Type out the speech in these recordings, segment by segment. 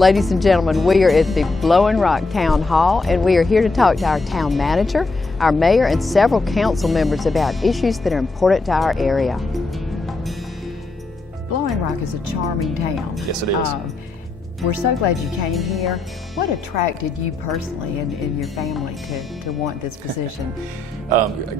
Ladies and gentlemen, we are at the Blowing Rock Town Hall, and we are here to talk to our town manager, our mayor, and several council members about issues that are important to our area. Blowing Rock is a charming town. Yes, it is. We're so glad you came here. What attracted you personally and your family to want this position?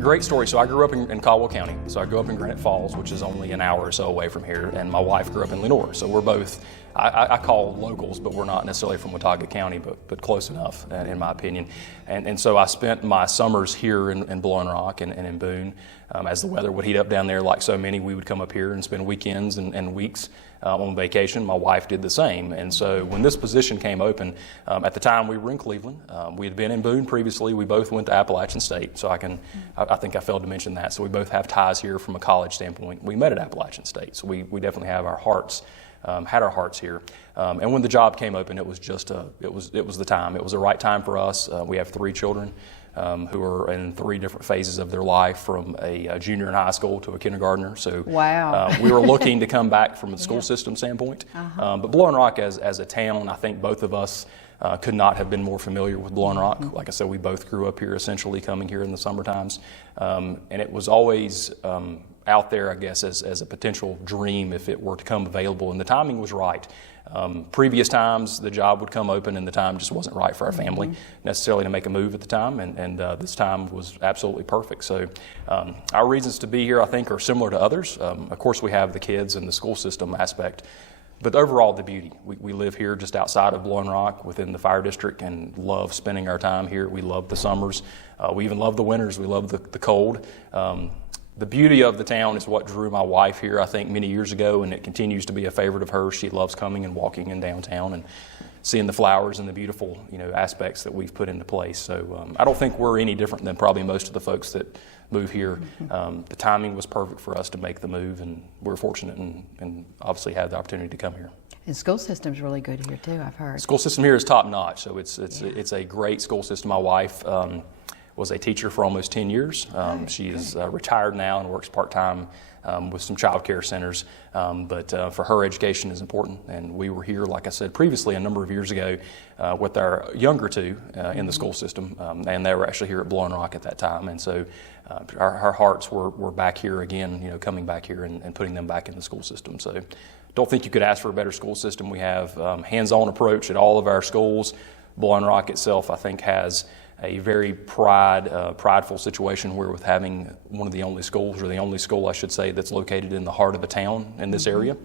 Great story. So I grew up in Caldwell County. So I grew up in Granite Falls, which is only an hour or so away from here, and my wife grew up in Lenore. So we're both, I call locals, but we're not necessarily from Watauga County, but close enough, in my opinion. And so I spent my summers here in Blowing Rock and in Boone. As the weather would heat up down there, like so many, we would come up here and spend weekends and weeks on vacation. My wife did the same. And so when this position came open, at the time we were in Cleveland. We had been in Boone previously. We both went to Appalachian State. So I think I failed to mention that. So we both have ties here from a college standpoint. We met at Appalachian State. So we definitely have our hearts, had our hearts here. And when the job came open, it was just it was the time. It was the right time for us. We have 3 children. Who are in 3 different phases of their life, from a junior in high school to a kindergartner. So wow. We were looking to come back from a school system standpoint. But Blowing Rock as a town, I think both of us could not have been more familiar with Blowing Rock. Like I said, we both grew up here, essentially coming here in the summer times. And it was always out there, I guess, as a potential dream if it were to come available. And the timing was right. Previous times, the job would come open and the time just wasn't right for our family necessarily to make a move at the time, and this time was absolutely perfect. So our reasons to be here, I think, are similar to others. Of course, we have the kids and the school system aspect, but overall the beauty. We live here just outside of Blowing Rock within the fire district and love spending our time here. We love the summers. We even love the winters. We love the cold. The beauty of the town is what drew my wife here, I think, many years ago, and it continues to be a favorite of hers. She loves coming and walking in downtown and seeing the flowers and the beautiful, aspects that we've put into place. So I don't think we're any different than probably most of the folks that move here. The timing was perfect for us to make the move, and we're fortunate and obviously had the opportunity to come here. And school system's really good here too, I've heard. School system here is top notch, so it's a great school system. My wife was a teacher for almost 10 years. She is retired now and works part-time with some child care centers, but for her, education is important. And we were here, like I said previously, a number of years ago with our younger 2 in the school system, and they were actually here at Blowing Rock at that time. And so our hearts were back here again, coming back here and putting them back in the school system. So don't think you could ask for a better school system. We have hands-on approach at all of our schools. Blowing Rock itself, I think, has a very prideful situation where, with having one of the only schools, or the only school I should say, that's located in the heart of a town in this area.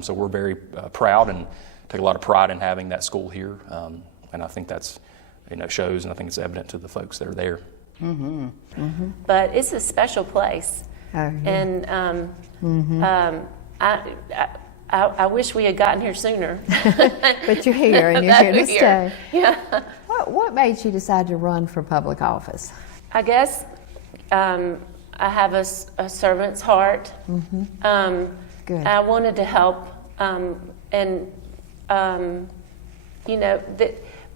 So we're very proud and take a lot of pride in having that school here. And I think that's, shows, and I think it's evident to the folks that are there. But it's a special place. And I wish we had gotten here sooner. But you're here, and you're here to stay. Yeah. What made you decide to run for public office? I guess I have a servant's heart. Good. I wanted to help,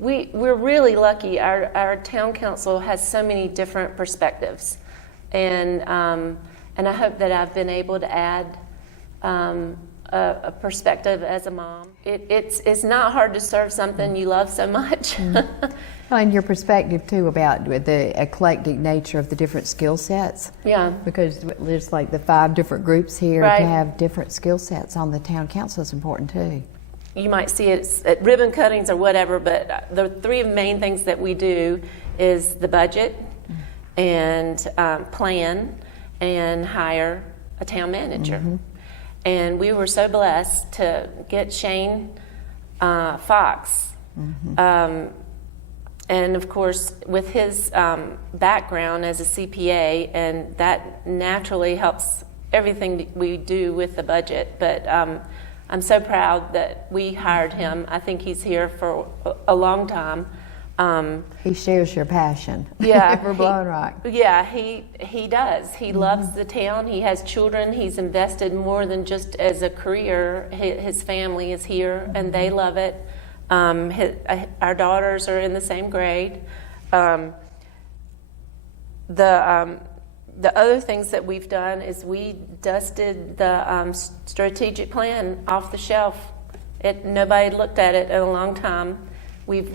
we're really lucky. Our town council has so many different perspectives, and I hope that I've been able to add a perspective as a mom. It's not hard to serve something you love so much. And your perspective too about the eclectic nature of the different skill sets. Yeah. Because there's like the 5 different groups here. Right. To have different skill sets on the town council is important too. You might see it at ribbon cuttings or whatever, but the 3 main things that we do is the budget and plan and hire a town manager. And we were so blessed to get Shane Fox. And of course, with his background as a CPA, and that naturally helps everything we do with the budget. But I'm so proud that we hired him. I think he's here for a long time. He shares your passion for Blowing Rock. Yeah, he does. He loves the town. He has children. He's invested more than just as a career. His family is here, and they love it. Our daughters are in the same grade. The other things that we've done is we dusted the strategic plan off the shelf Nobody looked at it in a long time. We've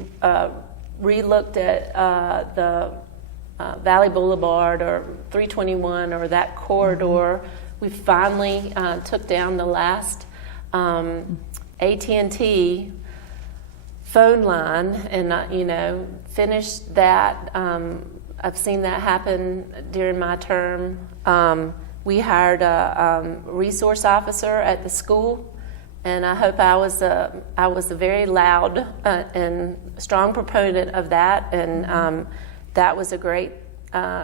re-looked at the Valley Boulevard or 321 or that corridor. We finally took down the last AT&T phone line and finished that. I've seen that happen during my term. We hired a resource officer at the school, and I hope I was a very loud and strong proponent of that, and that was a great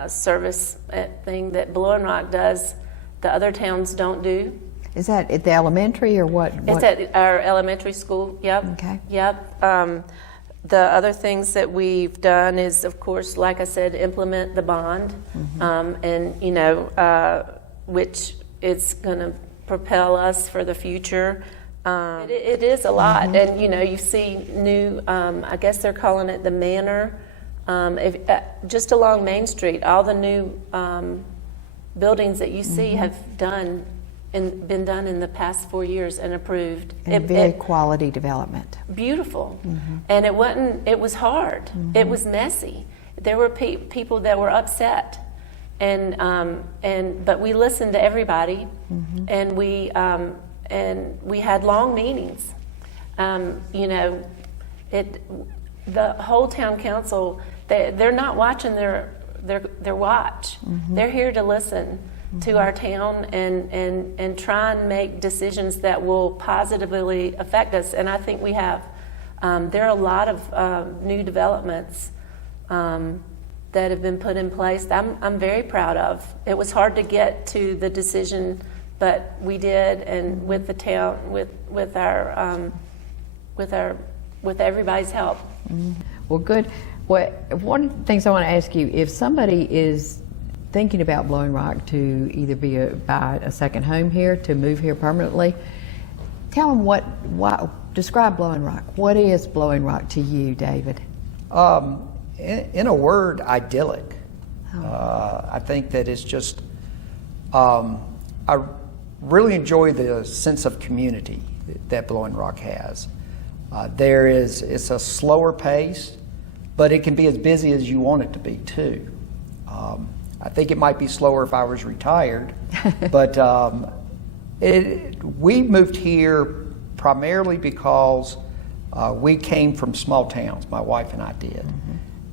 service thing that Blowing Rock does. The other towns don't do. Is that at the elementary or what? It's at our elementary school. Yep. Okay. Yep. The other things that we've done is, of course, like I said, implement the bond, and which is going to propel us for the future. It is a lot, and you see new. I guess they're calling it the Manor. Just along Main Street, all the new buildings that you see have been done in the past 4 years and approved. And very quality development. Beautiful, and it wasn't. It was hard. It was messy. There were people that were upset, but we listened to everybody, and we had long meetings. The whole town council. They're not watching their watch. They're here to listen to our town and try and make decisions that will positively affect us. And I think we have. There are a lot of new developments that have been put in place. I'm very proud of. It was hard to get to the decision, but we did, and with the town, with everybody's help. Well, good. Well, one of the things I want to ask you, if somebody is thinking about Blowing Rock to either buy a second home here, to move here permanently, tell them describe Blowing Rock. What is Blowing Rock to you, David? In a word, idyllic. I think that it's just, I really enjoy the sense of community that Blowing Rock has. It's a slower pace, but it can be as busy as you want it to be too. I think it might be slower if I was retired, but we moved here primarily because we came from small towns, my wife and I did.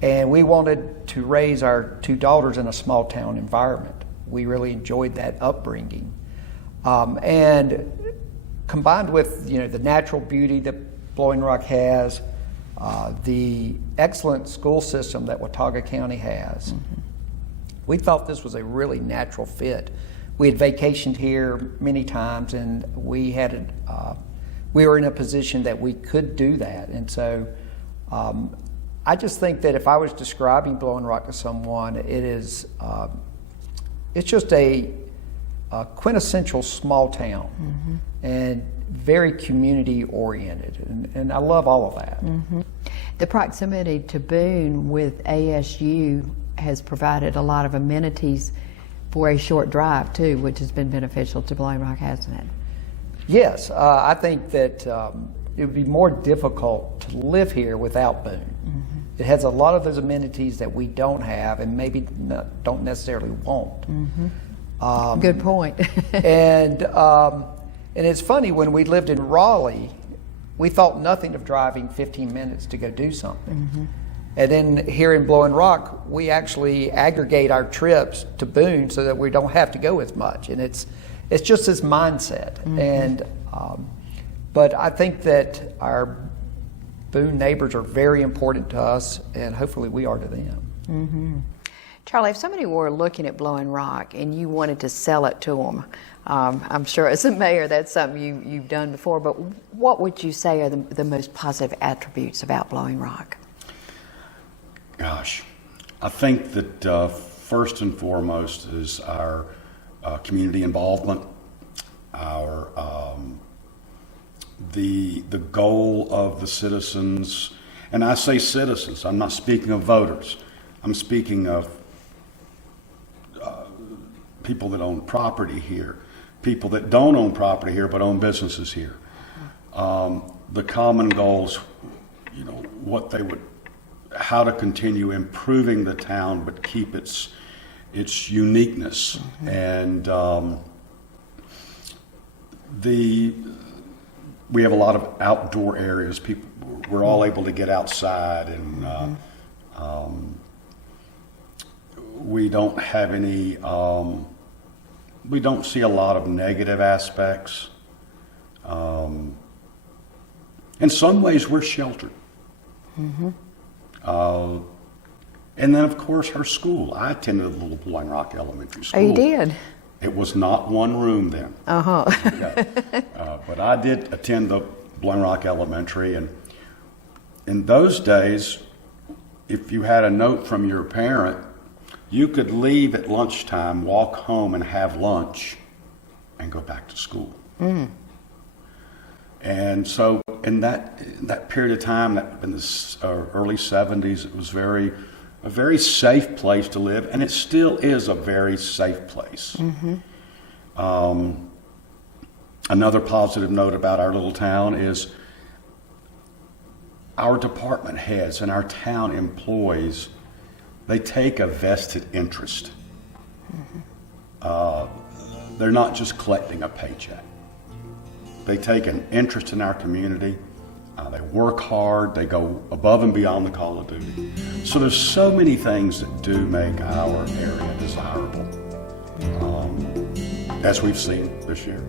And we wanted to raise our two daughters in a small town environment. We really enjoyed that upbringing. And combined with the natural beauty that Blowing Rock has, the excellent school system that Watauga County has, we thought this was a really natural fit. We had vacationed here many times, and we were in a position that we could do that. And so I just think that if I was describing Blowing Rock to someone, it's just a quintessential small town and very community oriented, and I love all of that. The proximity to Boone with ASU has provided a lot of amenities for a short drive too, which has been beneficial to Blowing Rock, hasn't it? Yes, I think that it would be more difficult to live here without Boone. It has a lot of those amenities that we don't have and maybe don't necessarily want. Good point. And it's funny, when we lived in Raleigh, we thought nothing of driving 15 minutes to go do something. And then here in Blowing Rock, we actually aggregate our trips to Boone so that we don't have to go as much. And it's just this mindset. And but I think that our Boone neighbors are very important to us, and hopefully we are to them. Charlie, if somebody were looking at Blowing Rock and you wanted to sell it to them, I'm sure as a mayor that's something you've done before, but what would you say are the most positive attributes about Blowing Rock? Gosh, I think that first and foremost is our community involvement, our the goal of the citizens, and I say citizens, I'm not speaking of voters, I'm speaking of people that own property here, people that don't own property here but own businesses here. the common goals, what they would, how to continue improving the town but keep its uniqueness. And we have a lot of outdoor areas. We're all able to get outside, and we don't have any. We don't see a lot of negative aspects. In some ways, we're sheltered. And then, of course, her school. I attended a little Blowing Rock Elementary School. Oh, you did? It was not one room then. Uh-huh. But I did attend the Blowing Rock Elementary, and in those days, if you had a note from your parent, you could leave at lunchtime, walk home and have lunch, and go back to school. And so in that period of time, in the early 70s, it was a very safe place to live, and it still is a very safe place. Another positive note about our little town is our department heads and our town employees, they take a vested interest. They're not just collecting a paycheck. They take an interest in our community. They work hard. They go above and beyond the call of duty. So there's so many things that do make our area desirable, as we've seen this year.